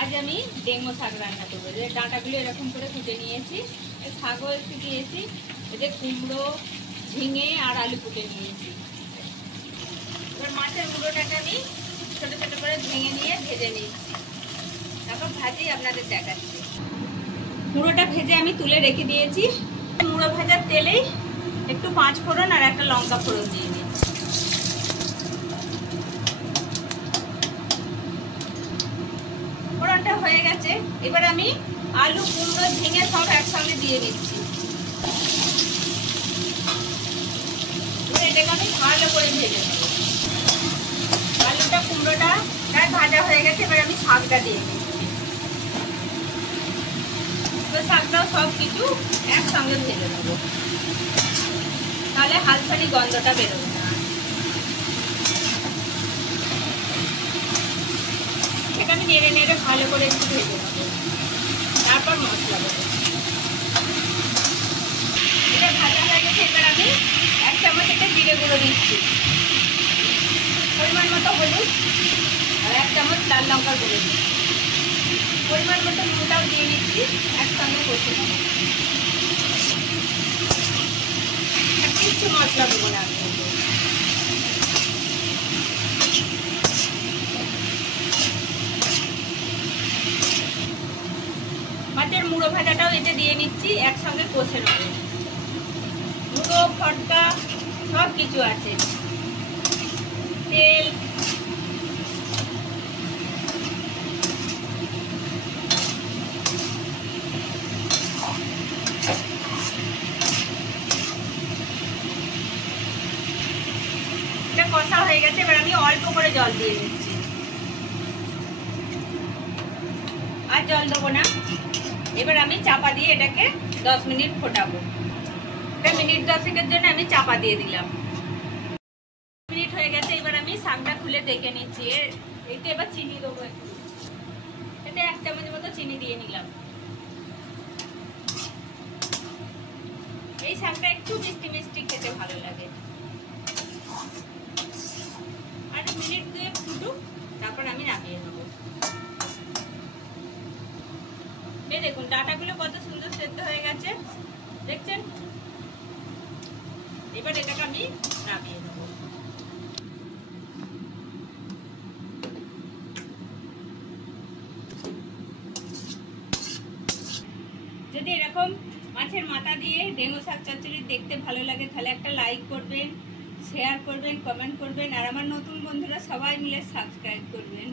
আজ আমি ডেঙ্গো শাক রান্না করবো। যে ডাঁটাগুলো এরকম করে কুটে নিয়েছি, শাকও একটু দিয়েছি, এই যে কুমড়ো, ঝিঙে আর আলু কুটে নিয়েছি। এবার মাছের মুড়োটাকে আমি ছোটো ছোটো করে ভেঙে নিয়ে ভেজে নিচ্ছি, তারপর ভাজি আপনাদের দেখাচ্ছি। মুড়োটা ভেজে আমি তুলে রেখে দিয়েছি। মুড়ো ভাজার তেলেই একটু 5 ফোড়ন আর একটা লঙ্কা ফোড়ন দিয়ে নিচ্ছি। ফোড়নটা হয়ে গেছে, এবার আমি আলু, কুমড়ো, ঝিঙে সব একসঙ্গে দিয়ে দিচ্ছি। এটাকে আমি ভালো করে ভেজে নেব। আলুটা, কুমড়োটা প্রায় ভাজা হয়ে গেছে, এবার আমি শাকটা দিয়ে দিচ্ছি। তো শাকটাও সব কিছু একসঙ্গে ভেজে নেব, তাহলে হালসানি গন্ধটা বেরোবে না। এটা আমি নেড়ে নেড়ে ভালো করে একটু ভেজে নেব, তারপর মশলা দেবো। এটা ভাজা হয়ে গেছে, এবার আমি 1 চামচ এটা জিরে গুঁড়ো দিচ্ছি, পরিমাণ মতো হলুদ আর 1 চামচ লাল লঙ্কার গুঁড়ো দিচ্ছি, পরিমাণ মতো নুনটাও দিয়ে নিচ্ছি। একসঙ্গে কষে নেব, কিছু মশলা দেবো না। মাছের মুড়ো ভাজাটাও এতে দিয়ে নিচ্ছি, একসঙ্গে কষে নেব। মুড়ো, ফটকা সব কিছু আছে, তেল। এটা কষা হয়ে গেছে, এবার আমি অল্প করে জল দিয়ে দিচ্ছি, আর জল দেবো না। এবার আমি চাপা দিয়ে এটাকে 10 মিনিট ফোটাবো। এটা মিনিট 10-এর জন্য আমি চাপা দিয়ে দিলাম। মিনিট হয়ে গেছে, এবার আমি শাকটা খুলে দেখে নিচ্ছি। এতে এবার চিনি দেবো, এতে 1 চামচ মতো চিনি দিয়ে নিলাম। এই শাকটা একটু মিষ্টি মিষ্টি খেতে ভালো লাগে। আর মিনিট 2 ফুটুক, তারপর আমি নামিয়ে নেবো। এই দেখুন ডাঁটাগুলো কত সুন্দর সেদ্ধ হয়ে গেছে, দেখছেন? এবার এটাকে আমি নামিয়ে নেব। যদি এরকম মাছের মাথা দিয়ে ডেঙ্গু শাক চচ্চড়ি দেখতে ভালো লাগে, তাহলে একটা লাইক করবেন, শেয়ার করবেন, কমেন্ট করবেন, আর আমার নতুন বন্ধুরা সবাই মিলে সাবস্ক্রাইব করবেন।